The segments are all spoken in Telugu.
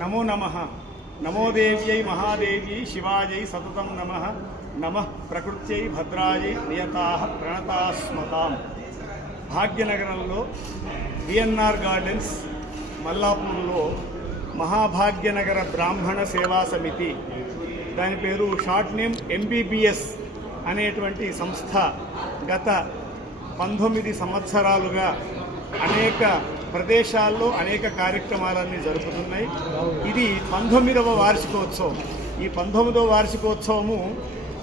నమో నమః. నమో దేవ్యై మహాదేవ్యై శివాజై సతతం నమః. నమః ప్రకృత్యై భద్రాయై నియతాః ప్రణతాస్మతాం. భాగ్యనగరంలో విఎన్ఆర్ గార్డెన్స్ మల్లాపూర్లో మహాభాగ్యనగర బ్రాహ్మణ సేవా సమితి, దాని పేరు షార్ట్ నేమ్ ఎంబీబీఎస్ అనేటువంటి సంస్థ గత 19 సంవత్సరాలుగా అనేక ప్రదేశాల్లో అనేక కార్యక్రమాలన్నీ జరుపుతున్నాయి. ఇది 19వ వార్షికోత్సవం. ఈ 19వ వార్షికోత్సవము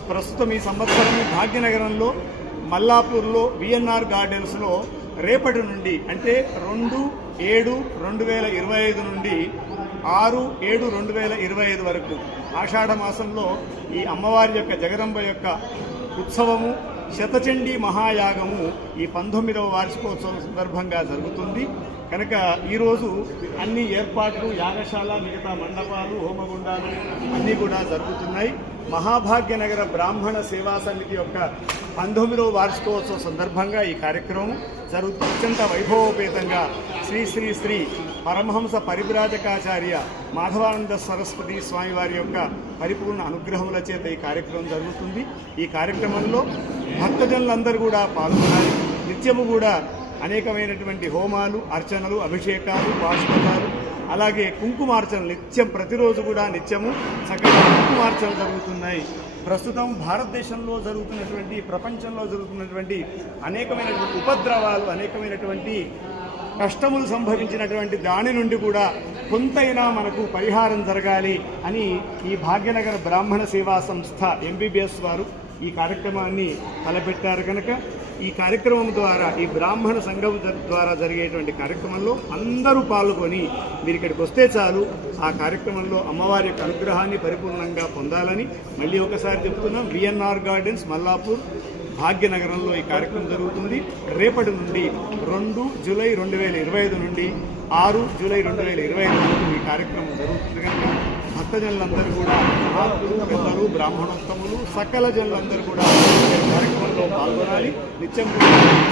ప్రస్తుతం ఈ సంవత్సరం భాగ్యనగరంలో మల్లాపూర్లో విఎన్ఆర్ గార్డెన్స్లో రేపటి నుండి అంటే 2/7/2025 నుండి 6/7/2025 వరకు ఆషాఢ మాసంలో ఈ అమ్మవారి యొక్క జగదంబ యొక్క ఉత్సవము శతచండీ మహాయాగము ఈ 19వ వార్షికోత్సవం సందర్భంగా జరుగుతుంది. కనుక ఈరోజు అన్ని ఏర్పాట్లు, యాగశాల, మిగతా మండపాలు, హోమగుండాలు అన్నీ కూడా జరుగుతున్నాయి. మహాభాగ్యనగర బ్రాహ్మణ సేవా సమితి యొక్క 19వ వార్షికోత్సవ సందర్భంగా ఈ కార్యక్రమం జరుగుతూ అత్యంత వైభవోపేతంగా శ్రీ శ్రీ శ్రీ పరమహంస పరివ్రాజకాచార్య మాధవానంద సరస్వతి స్వామివారి యొక్క పరిపూర్ణ అనుగ్రహముల చేత ఈ కార్యక్రమం జరుగుతుంది. ఈ కార్యక్రమంలో భక్తజనులందరూ కూడా పాల్గొనాలి. నిత్యము కూడా అనేకమైనటువంటి హోమాలు, అర్చనలు, అభిషేకాలు, వార్షికాలు, అలాగే కుంకుమార్చనలు నిత్యం ప్రతిరోజు కూడా నిత్యము చక్కగా కుంకుమార్చనలు జరుగుతున్నాయి. ప్రస్తుతం భారతదేశంలో జరుగుతున్నటువంటి, ప్రపంచంలో జరుగుతున్నటువంటి అనేకమైనటువంటి ఉపద్రవాలు, అనేకమైనటువంటి కష్టములు సంభవించినటువంటి దాని నుండి కూడా కొంతైనా మనకు పరిహారం జరగాలి అని ఈ భాగ్యనగర బ్రాహ్మణ సేవా సంస్థ ఎంబీబీఎస్ వారు ఈ కార్యక్రమాన్ని తలపెట్టారు. కనుక ఈ కార్యక్రమం ద్వారా, ఈ బ్రాహ్మణ సంఘం ద్వారా జరిగేటువంటి కార్యక్రమంలో అందరూ పాల్గొని మీరు ఇక్కడికి వస్తే చాలు ఆ కార్యక్రమంలో అమ్మవారి యొక్క అనుగ్రహాన్ని పరిపూర్ణంగా పొందాలని మళ్ళీ ఒకసారి చెప్తున్నాం. విఎన్ఆర్ గార్డెన్స్ మల్లాపూర్ భాగ్యనగరంలో ఈ కార్యక్రమం జరుగుతుంది. రేపటి నుండి 2 జూలై 2025 నుండి 6 జూలై 2025 వరకు ఈ కార్యక్రమం జరుగుతుంది. కనుక భక్తజనులందరూ కూడా, మహాత్ములు, పెద్దలు, బ్రాహ్మణోత్తములు, సకల జనులందరూ కూడా కార్యక్రమంలో పాల్గొనాలి. నిత్యం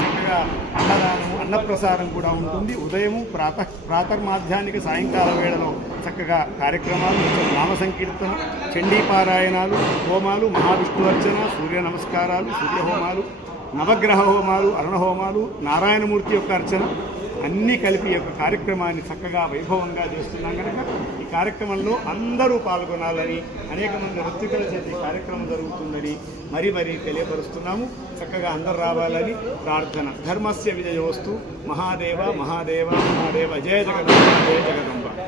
చక్కగా అన్నదానం, అన్నప్రసారం కూడా ఉంటుంది. ఉదయము ప్రాతర్మాధ్యానిక సాయంకాల వేళలో చక్కగా కార్యక్రమాలు, నామ సంకీర్తన, చండీపారాయణాలు, హోమాలు, మహావిష్ణువర్చన, సూర్య నమస్కారాలు, సూర్యహోమాలు, నవగ్రహ హోమాలు, అరుణ హోమాలు, నారాయణమూర్తి యొక్క అర్చన అన్నీ కలిపి యొక్క కార్యక్రమాన్ని చక్కగా వైభవంగా చేస్తున్నాం. కనుక ఈ కార్యక్రమంలో అందరూ పాల్గొనాలని, అనేక మంది ఋత్వికుల చేత ఈ కార్యక్రమం జరుగుతుందని మరీ తెలియపరుస్తున్నాము. చక్కగా అందరూ రావాలని ప్రార్థన. ధర్మస్య విజయోస్తు. మహాదేవ మహాదేవ మహాదేవ. జయ జగదంబ, జయ జగదంబ.